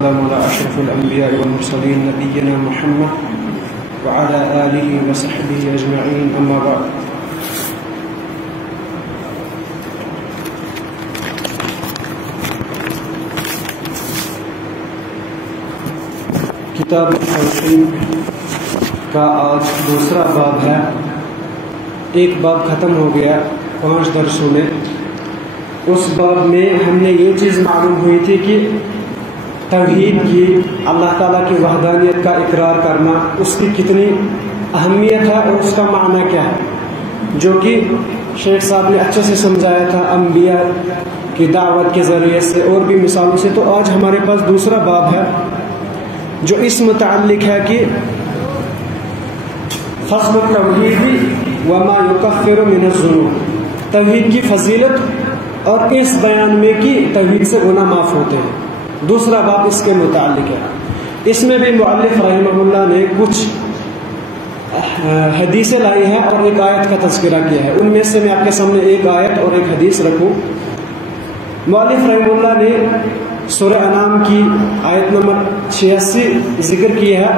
على أشرف الأنبياء والمرسلين نبينا محمد وعلى آله وصحبه أجمعين أما بعد. کتاب کا آج دوسرا باب ہے. ایک باب ختم ہو گیا 5 درسوں میں. اس باب میں ہم نے یہ چیز معلوم ہوئی تھی کہ توحید کی، اللہ تعالیٰ کی وحدانیت کا اقرار کرنا، اس کی کتنی اہمیت ہے اور اس کا معنی کیا ہے، جو کہ شیخ صاحب نے اچھے سے سمجھایا تھا انبیاء کی دعوت کے ذریعے سے اور بھی مثالوں سے. تو آج ہمارے پاس دوسرا باب ہے جو اس متعلق ہے کہ فضل التوحید وما یکفر من الذنوب، توحید کی فضیلت اور اس بیان میں کہ توحید سے گناہ معاف ہوتے ہیں. دوسرا باب اس کے متعلق ہے. اس میں بھی مؤلف رحمہ اللہ نے کچھ حدیثیں لائی ہیں اور ایک آیت کا تذکرہ کیا ہے. ان میں سے میں آپ کے سامنے ایک آیت اور ایک حدیث رکھوں. مؤلف رحمہ اللہ نے سورہ انعام کی آیت نمبر 86 ذکر کی ہے.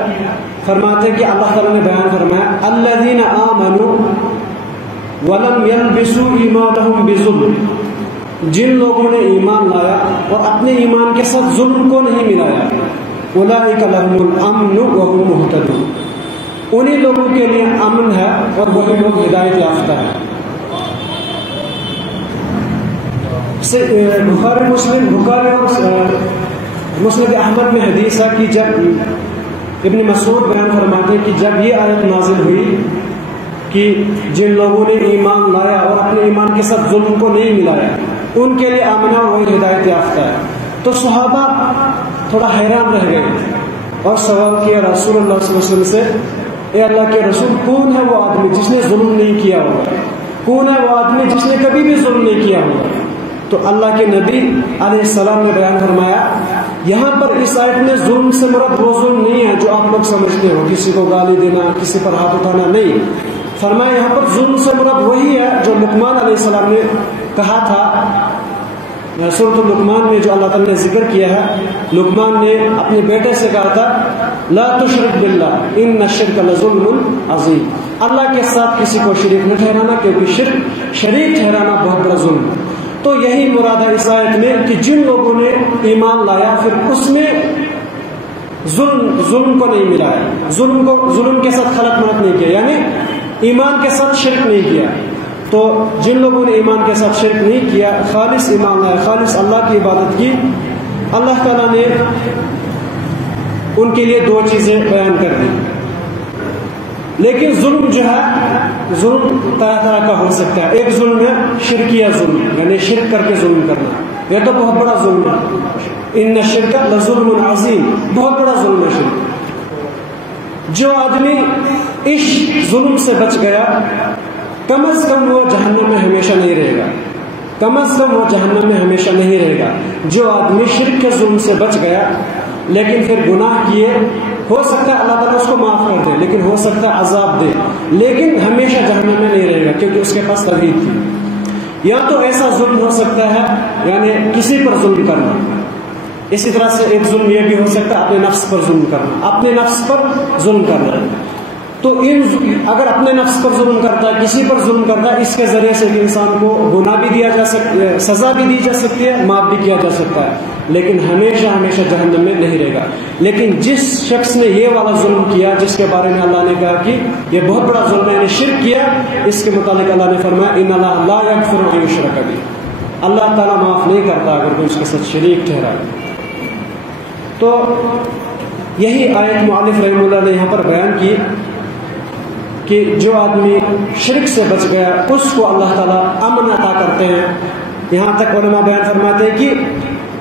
فرماتے ہیں کہ اللہ تعالیٰ نے بیان فرمایا الذین آمنوا ولم یلبسوا ایمانہم بظلم، جن لوگوں نے ایمان لایا اور اپنے ایمان کے ساتھ ظلم کو نہیں ملایا، اولئک لہم الامن وہم مہتدون، انہی لوگوں کے لیے امن ہے اور وہی لوگ ہدایت یافتہ ہیں. بخاری اور مسند احمد میں حدیث ہے کہ جب ابن مسعود بیان فرماتے ہیں کہ جب یہ آیت نازل ہوئی کہ جن لوگوں نے ایمان لایا اور اپنے ایمان کے ساتھ ظلم کو نہیں ملایا ان کے لیے امن اور وہی ہدایت یافتہ ہے، تو صحابہ تھوڑا حیران رہ گئے اور سوال کیا رسول اللہ صلی اللہ علیہ وسلم سے، اے اللہ کے رسول، کون ہے وہ آدمی جس نے ظلم نہیں کیا ہوگا؟ کون ہے وہ آدمی جس نے کبھی بھی ظلم نہیں کیا ہوگا؟ تو اللہ کے نبی علیہ السلام نے بیان فرمایا یہاں پر اس آیت میں ظلم سے مراد وہ ظلم نہیں ہے جو آپ لوگ سمجھتے ہو، کسی کو گالی دینا، کسی پر ہاتھ اٹھانا، نہیں. فرمایا یہاں پر ظلم سے مراد وہی ہے جو لقمان علیہ السلام نے کہا تھا. سورۃ لقمان میں جو اللہ تعالیٰ نے ذکر کیا ہے، لقمان نے اپنے بیٹے سے کہا تھا لا تشرک باللہ ان الشرک لظلم عظیم، اللہ کے ساتھ کسی کو شریک نہ ٹھہرانا کیونکہ شریک ٹھہرانا بہت بڑا ظلم. تو یہی مراد ہے اس آیت میں کہ جن لوگوں نے ایمان لایا پھر اس میں ظلم کو نہیں ملایا، ظلم کے ساتھ خلط ملط نہیں کیا، یعنی ایمان کے ساتھ شرک نہیں کیا. تو جن لوگوں نے ایمان کے ساتھ شرک نہیں کیا، خالص ایمان لایا، خالص اللہ کی عبادت کی، اللہ تعالیٰ نے ان کے لیے 2 چیزیں بیان کر دی. لیکن ظلم جو ہے، ظلم طرح طرح کا ہو سکتا ہے. ایک ظلم ہے شرکیہ ظلم، یعنی شرک کر کے ظلم کرنا، یہ تو بہت بڑا ظلم ہے. ان الشرک لظلم عظیم، بہت بڑا ظلم ہے شرک. جو آدمی اس ظلم سے بچ گیا کم از کم وہ جہنم میں ہمیشہ نہیں رہے گا، کم از کم وہ جہنم میں ہمیشہ نہیں رہے گا. جو آدمی شرک کے ظلم سے بچ گیا لیکن پھر گناہ کیے، ہو سکتا ہے اللہ تعالیٰ اس کو معاف کر دے، لیکن ہو سکتا ہے عذاب دے، لیکن ہمیشہ جہنم میں نہیں رہے گا کیونکہ اس کے پاس توحید تھی. یا تو ایسا ظلم ہو سکتا ہے یعنی کسی پر ظلم کرنا. اسی طرح سے ایک ظلم یہ بھی ہو سکتا ہے اپنے نفس پر ظلم کرنا، اپنے نفس پر ظلم کرنا. تو اگر اپنے نفس پر ظلم کرتا ہے، کسی پر ظلم کرتا ہے، اس کے ذریعے سے انسان کو گناہ بھی دیا جا سکتا ہے، سزا بھی دی جا سکتی ہے، معاف بھی کیا جا سکتا ہے، لیکن ہمیشہ جہنم میں نہیں رہے گا. لیکن جس شخص نے یہ والا ظلم کیا جس کے بارے میں اللہ نے کہا کہ یہ بہت بڑا ظلم ہے، یعنی شرک کیا، اس کے متعلق اللہ نے فرمایا ان اللہ لا یغفر ان یشرک بہ، اللہ تعالیٰ معاف نہیں کرتا اگر کوئی اس کے ساتھ شریک ٹھہرائے. تو یہی آیت مؤلف رحمہ اللہ نے یہاں پر بیان کی کہ جو آدمی شرک سے بچ گیا اس کو اللہ تعالیٰ امن عطا کرتے ہیں. یہاں تک علماء بیان فرماتے ہیں کہ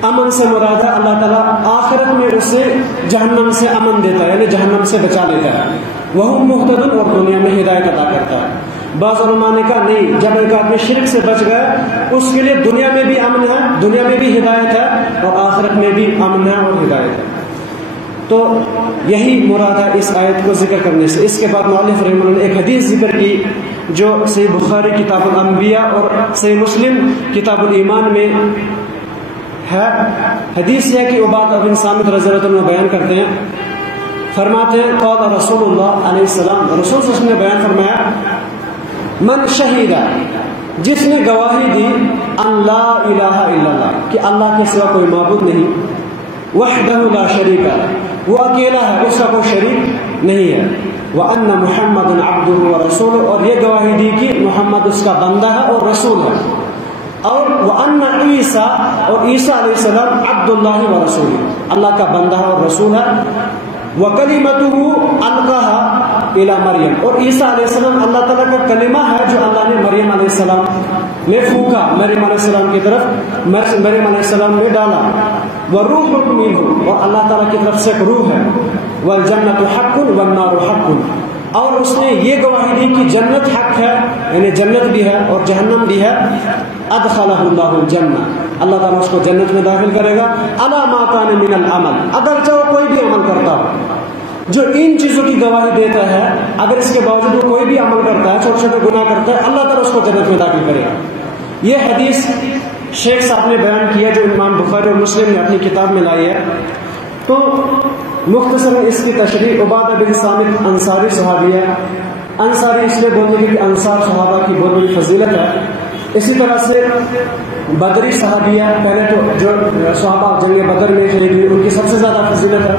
امن سے مراد ہے اللہ تعالیٰ آخرت میں اسے جہنم سے امن دیتا ہے، یعنی جہنم سے بچا لیتا ہے. وہ مہتدون، اور دنیا میں ہدایت عطا کرتا ہے. بعض علماء نے کہا نہیں، جب ایک آدمی شرک سے بچ گیا اس کے لیے دنیا میں بھی امن ہے، دنیا میں بھی ہدایت ہے اور آخرت میں بھی امن ہے اور ہدایت ہے. تو یہی مراد ہے اس آیت کو ذکر کرنے سے. اس کے بعد مؤلف رحمہ اللہ نے ایک حدیث ذکر کی جو صحیح بخاری کتاب الانبیاء اور صحیح مسلم کتاب الایمان میں ہے حدیث ہے کہ عبادہ بن صامت رضی اللہ عنہ بیان کرتے ہیں، فرماتے ہیں قال رسول اللہ علیہ السلام، رسول صلی اللہ علیہ وسلم نے بیان فرمایا من شہیدہ، جس نے گواہی دی ان لا الہ الا اللہ، کہ اللہ کے سوا کوئی معبود نہیں، وحدہ لا شریک لہ، وہ اکیلا ہے، اس کا کوئی شریک نہیں ہے، وان محمد عبدہ ورسولہ، اور یہ گواہی دی کہ محمد اس کا بندہ ہے اور رسول ہے، اور وان عیسیٰ، اور عیسیٰ علیہ السلام عبد اللہ ورسولہ، اللہ کا بندہ ہے اور رسول ہے، وَكَلِمَتُهُ أَلْقَاهَا إِلَى مریم، اور عیسیٰ علیہ السلام اللہ تعالیٰ کا کلمہ ہے جو اللہ نے مریم علیہ السلام میں پھونکا، مریم علیہ السلام کی طرف مریم علیہ السلام میں ڈالا، وَرُوحٌ مِّنْهُ، اور اللہ تعالیٰ کی طرف سے ایک روح ہے، وَالْجَنَّةُ حَقٌّ وَالنَّارُ حَقٌّ، اور اس نے یہ گواہی دی کہ جنت حق ہے، یعنی جنت بھی ہے اور جہنم بھی ہے، ادخلہ اللہ الجنہ، اللہ تعالیٰ اس کو جنت میں داخل کرے گا، علی ما کان من العمل، اگرچہ وہ کوئی بھی عمل کرتا ہو، جو ان چیزوں کی گواہی دیتا ہے اگر اس کے باوجود وہ کوئی بھی عمل کرتا ہے، چھوٹے چھوٹے گناہ کرتا ہے، اللہ تعالیٰ اس کو جنت میں داخل کرے گا۔ یہ حدیث شیخ صاحب نے بیان کیا جو امام بخاری اور مسلم نے اپنی کتاب میں لائی ہے۔ تو مختصر اس کی تشریح، عبادہ بن صامت انصاری صحابی ہے، انصاری اس لیے بولتے ہیں کہ انصار صحابہ کی بہت بڑی فضیلت ہے۔ اسی طرح سے بدری صحابی ہے، پہلے تو جو صحابہ جنگ بدر میں شہید ہوئے ان کی سب سے زیادہ فضیلت ہے،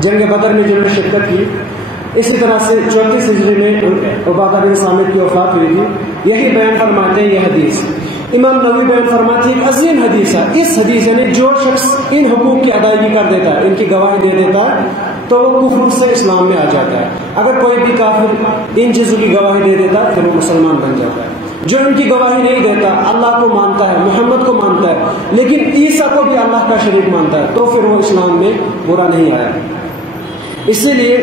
جنگ بدر میں جنہوں نے شرکت کی۔ اسی طرح سے 34 ہجری میں عبادہ بن صامت کی وفات ہوئی تھی۔ یہی بیان فرماتے ہیں یہ حدیث، امام نووی بیان فرماتے ہیں ایک عظیم حدیث ہے۔ اس حدیث یعنی جو شخص ان حقوق کی ادائیگی کر دیتا ہے، ان کی گواہی دے دیتا ہے، تو وہ کفر سے اسلام میں آ جاتا ہے۔ اگر کوئی بھی کافر ان چیزوں کی گواہی دے دیتا ہے تو وہ مسلمان بن جاتا ہے۔ جو ان کی گواہی نہیں دیتا، اللہ کو مانتا ہے، محمد کو مانتا ہے، لیکن عیسیٰ کو بھی اللہ کا شریک مانتا ہے، تو پھر وہ اسلام میں برا نہیں آیا۔ اسی لیے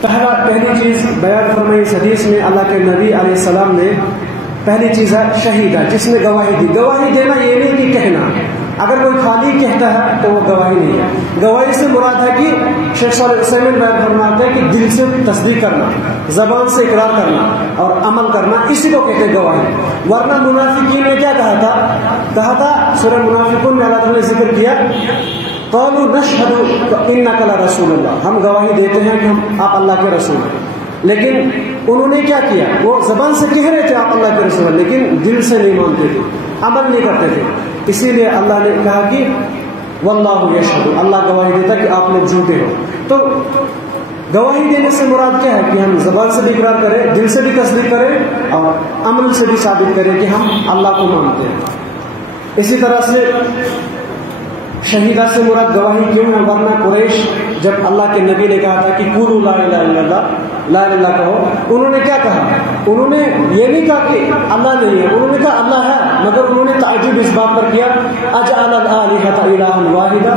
پہلی چیز بیان فرمائی اس حدیث میں، اللہ کے نبی علیہ السلام نے پہلی چیز ہے شہید ہے، جس نے گواہی دی۔ گواہی دینا یہ نہیں کہ کہنا، اگر کوئی خالی کہتا ہے تو وہ گواہی نہیں ہے۔ گواہی سے مراد ہے کہ شیخ صالح العثیمین بیان فرماتے ہیں کہ دل سے تصدیق کرنا، زبان سے اقرار کرنا اور عمل کرنا، اسی کو کہتے ہیں گواہی۔ ورنہ منافقین نے کیا کہا تھا سورہ منافقون میں اللہ تعالیٰ نے ذکر کیا، قالوا نشهد انک لرسول اللہ، ہم گواہی دیتے ہیں کہ آپ اللہ کے رسول ہیں، لیکن انہوں نے کیا کیا، وہ زبان سے کہہ رہے تھے آپ اللہ کے رسول ہیں، لیکن دل سے نہیں مانتے تھے، عمل نہیں کرتے تھے۔ اسی لیے اللہ نے کہا کہ واللہ یشہد، اللہ گواہی دیتا کہ آپ لوگ جھوٹے ہو۔ تو گواہی دینے سے مراد کیا ہے کہ ہم زبان سے بھی اقرار کریں، دل سے بھی تصدیق کریں اور عمل سے بھی ثابت کریں کہ ہم اللہ کو مانتے ہیں۔ اسی طرح سے شہیدہ سے مراد گواہی کیوں ہے؟ ورنہ قریش جب اللہ کے نبی نے کہا تھا کہ قولوا لا الہ الا اللہ، لا الہ الا اللہ کہو، انہوں نے کیا کہا؟ انہوں نے یہ نہیں کہا کہ اللہ نہیں ہے، انہوں نے کہا اللہ ہے، مگر انہوں نے تعجب اس بات پر کیا اجعل الآلہۃ الہا واحدا،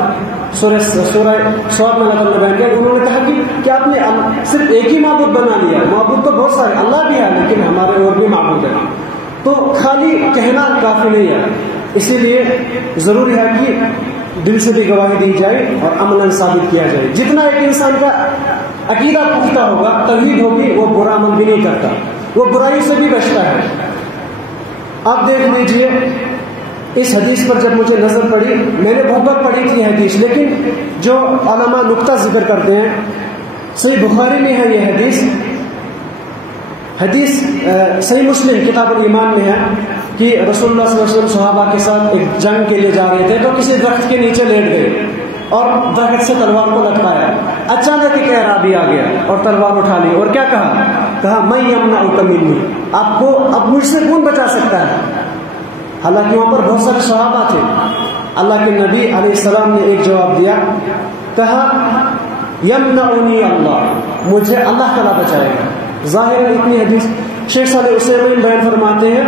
سورہ صاد میں اللہ نے بیان کیا، انہوں نے کہا کہ کیا آپ نے صرف ایک ہی معبود بنا لیا؟ معبود تو بہت سارے، اللہ بھی ہے لیکن ہمارے اور بھی معبود ہیں۔ تو خالی کہنا کافی نہیں ہے، اسی لیے ضروری ہے کہ دل سے بھی گواہی دی جائے اور عملاً ثابت کیا جائے۔ جتنا ایک انسان کا عقیدہ پختہ ہوگا، توحید ہوگی، وہ برا عمل بھی نہیں کرتا، وہ برائی سے بھی بچتا ہے۔ آپ دیکھ لیجئے اس حدیث پر جب مجھے نظر پڑی، میں نے بہت بار پڑھی تھی حدیث، لیکن جو علماء نقطہ ذکر کرتے ہیں، صحیح بخاری میں ہے یہ حدیث صحیح مسلم کتاب الایمان میں ہے کہ رسول اللہ صلی اللہ علیہ وسلم صحابہ کے ساتھ ایک جنگ کے لیے جا رہے تھے، تو کسی درخت کے نیچے لیٹ گئے اور درخت سے تلوار کو لٹکایا۔ اچانک ایک اعرابی آ گیا اور تلوار اٹھا لی اور کیا کہا من یمنعک منی، آپ کو اب مجھ سے کون بچا سکتا ہے؟ حالانکہ وہاں پر بہت سارے صحابہ تھے۔ اللہ کے نبی علیہ السلام نے ایک جواب دیا، کہا یمنعنی اللہ، مجھے اللہ تعالیٰ بچائے گا۔ ظاہر اتنی حدیث شیخ صالح العثیمین بیان فرماتے ہیں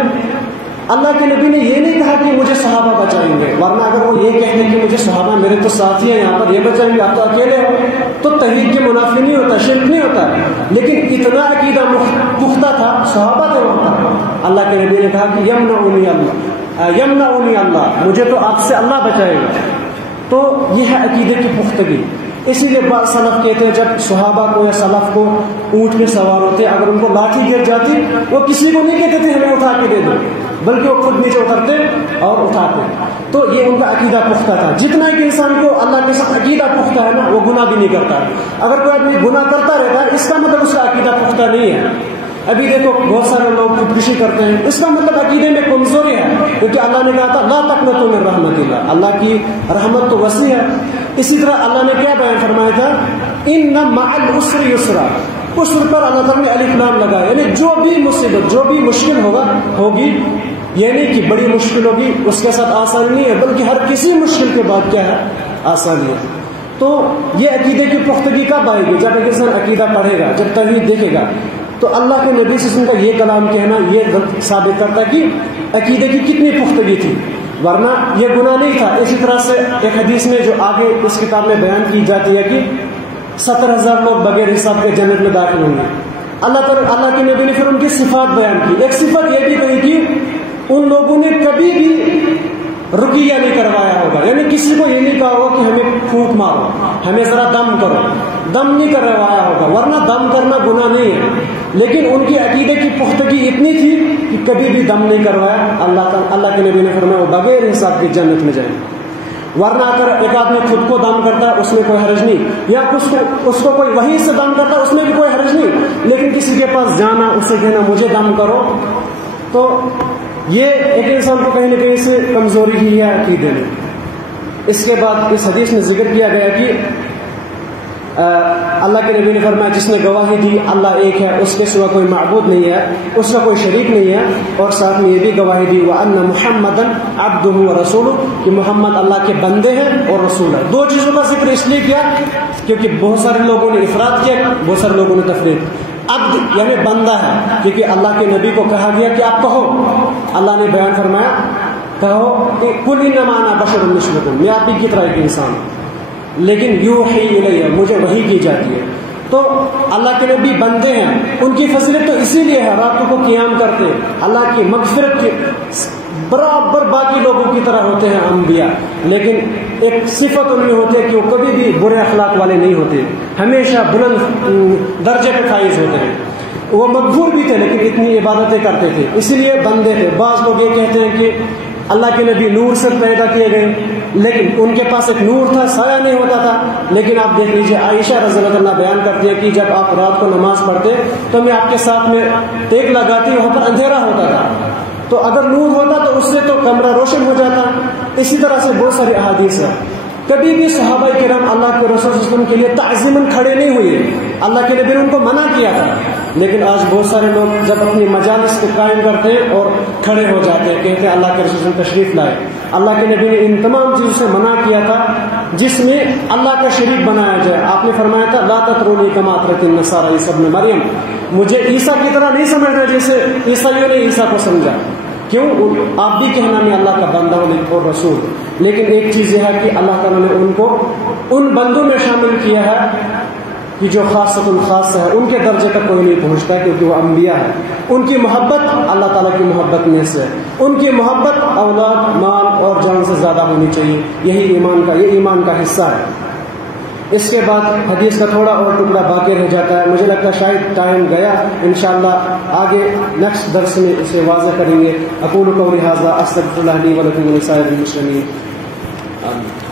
اللہ کے نبی نے یہ نہیں کہا کہ مجھے صحابہ بچائیں گے، ورنہ اگر وہ یہ کہتے کہ مجھے صحابہ میرے تو ساتھی ہیں یہاں پر، یہ بچائیں گے، آپ تو اکیلے ہو، تو توحید کے منافی نہیں ہوتا، شرک نہیں ہوتا۔ لیکن اتنا عقیدہ پختہ تھا، صحابہ تھے وہاں پر، اللہ کے نبی نے کہا کہ یمنعنی اللہ، مجھے تو آپ سے اللہ بچائے گا۔ تو یہ ہے عقیدے کی پختگی۔ اسی لیے بعض سلف کہتے ہیں جب صحابہ کو یا سلف کو اونٹ میں سوار ہوتے، اگر ان کو لاٹھی گر جاتی، وہ کسی کو نہیں کہتے تھے ہمیں اٹھا کے دے دو، بلکہ وہ خود نیچے اترتے اور اٹھاتے. تو یہ ان کا عقیدہ پختہ تھا. جتنا کہ انسان کو اللہ کے ساتھ عقیدہ پختہ ہے نا وہ گناہ بھی نہیں کرتا. اگر کوئی آدمی گناہ کرتا رہتا ہے اس کا مطلب اس کا عقیدہ پختہ نہیں ہے. ابھی دیکھو بہت سارے لوگ خودکشی کرتے ہیں, اس کا مطلب عقیدے میں کمزوری ہے, کیونکہ اللہ نے کہا تھا لا تقنطوا من رحمت اللہ, اللہ کی رحمت تو وسیع ہے. اسی طرح اللہ نے کیا بیان فرمایا تھا, ان مع العسر یسرا, عسر پر اللہ تعالیٰ نے الف لام لگایا, یعنی جو بھی مصیبت جو بھی مشکل ہوگی, یعنی کہ بڑی مشکل ہوگی اس کے ساتھ آسانی نہیں ہے, بلکہ ہر کسی مشکل کے بعد کیا ہے, آسانی ہے. تو یہ عقیدے کی پختگی کب آئے گی, جب ایک انسان عقیدہ پڑھے گا, جب توحید دیکھے گا. تو اللہ کے نبی صلی اللہ علیہ وسلم کا یہ کلام کہنا یہ ثابت کرتا ہے کہ عقیدے کی کتنی پختگی تھی, ورنہ یہ گناہ نہیں تھا. اسی طرح سے ایک حدیث میں جو آگے اس کتاب میں بیان کی جاتی ہے کہ 70,000 لوگ بغیر حساب کے جنت میں داخل ہوں گے. اللہ کے نبی نے پھر ان کی صفات بیان کی. ایک صفت یہ بھی کہی کہ ان لوگوں نے کبھی بھی رقیہ نہیں کروایا ہوگا, یعنی کسی کو یہ نہیں کہا ہوگا کہ ہمیں پھونک مارو, ہمیں ذرا دم کرو, دم نہیں کروایا ہوگا, ورنہ دم کرنا گناہ نہیں ہے. لیکن ان کی عقیدے کی پختگی اتنی تھی کہ کبھی بھی دم نہیں کروایا. اللہ کے نبی نے فرمایا وہ بغیر حساب کی جنت میں جائیں. ورنہ اگر ایک آدمی خود کو دم کرتا ہے اس میں کوئی حرج نہیں, یا اس کو کوئی وحی سے دم کرتا ہے اس میں بھی کوئی حرج نہیں, لیکن کسی کے پاس جانا, اسے کہنا مجھے دم کرو, تو یہ ایک انسان کو کہیں نہ کہیں سے کمزوری ہی ہے عقیدے میں. اس کے بعد اس حدیث میں ذکر کیا گیا کہ اللہ کے نبی نے فرمایا جس نے گواہی دی اللہ ایک ہے, اس کے سوا کوئی معبود نہیں ہے, اس کا کوئی شریک نہیں ہے, اور ساتھ میں یہ بھی گواہی دی وَأَنَّ مُحَمَّدًا عَبْدُهُ وَرَسُولُهُ, کہ محمد اللہ کے بندے ہیں اور رسول ہے. دو چیزوں کا ذکر اس لیے کیا کیونکہ بہت سارے لوگوں نے افراد کیا, بہت سارے لوگوں نے تفرید. عبد یعنی بندہ ہے, کیونکہ اللہ کے نبی کو کہا گیا کہ آپ کہو, اللہ نے بیان فرمایا کہو کہ قُلْ إِنَّمَا أَنَا بَشَرٌ مِثْلُكُمْ, میں آپ کی طرح ایک انسان ہوں, لیکن یوحی الیہ, مجھے وحی کی جاتی ہے. تو اللہ کے نبی بندے ہیں, ان کی فضیلت تو اسی لیے ہے راتوں کو قیام کرتے, اللہ کی مغفرت کے برابر باقی لوگوں کی طرح ہوتے ہیں انبیاء, لیکن ایک صفت ان میں ہوتی ہے کہ وہ کبھی بھی برے اخلاق والے نہیں ہوتے, ہمیشہ بلند درجے پہ فائز ہوتے ہیں. وہ مغفور بھی تھے لیکن اتنی عبادتیں کرتے تھے, اسی لیے بندے تھے. بعض لوگ یہ کہتے ہیں کہ اللہ کے نبی نور سے پیدا کیے گئے, لیکن ان کے پاس ایک نور تھا, سایہ نہیں ہوتا تھا. لیکن آپ دیکھ لیجیے عائشہ رضی اللہ عنہا بیان کرتی ہے کہ جب آپ رات کو نماز پڑھتے تو میں آپ کے ساتھ میں ٹیک لگاتی, وہاں پر اندھیرا ہوتا تھا, تو اگر نور ہوتا تو اس سے تو کمرہ روشن ہو جاتا. اسی طرح سے بہت ساری احادیث ہیں. کبھی بھی صحابہ کرام اللہ کے رسول صلی اللہ علیہ وسلم کے لیے تعظیماً کھڑے نہیں ہوئے, اللہ کے نبی نے ان کو منع کیا تھا. لیکن آج بہت سارے لوگ جب اپنی مجالس کو قائم کرتے ہیں اور کھڑے ہو جاتے ہیں, کہتے ہیں اللہ کے رسول صلی اللہ علیہ وسلم تشریف لائے. اللہ کے نبی نے ان تمام چیزوں سے منع کیا تھا جس میں اللہ کا شریک بنایا جائے. آپ نے فرمایا تھا لا تطرونی کما اطرت النصارى عیسی ابن مریم, مجھے عیسیٰ کی طرح نہیں سمجھنا جیسے عیسائیوں نے عیسیٰ کو سمجھا. کیوں, آپ بھی کہنا میں اللہ کا بندہ ہوں اور رسول, لیکن ایک چیز یہ ہے کہ اللہ تعالیٰ نے ان کو ان بندوں میں شامل کیا ہے کہ جو خاصۃ الخاص ہے, ان کے درجے تک کوئی نہیں پہنچتا کیونکہ وہ انبیاء ہے. ان کی محبت اللہ تعالیٰ کی محبت میں سے, ان کی محبت اولاد مال اور جان سے زیادہ ہونی چاہیے. یہ ایمان کا حصہ ہے. اس کے بعد حدیث کا تھوڑا اور ٹکڑا باقی رہ جاتا ہے, مجھے لگتا ہے شاید ٹائم گیا. انشاءاللہ آگے نیکسٹ درس میں اسے واضح کریں گے. اقول قولی ھذا استغفر اللہ لی ولکم ولسائر المسلمین. آمین.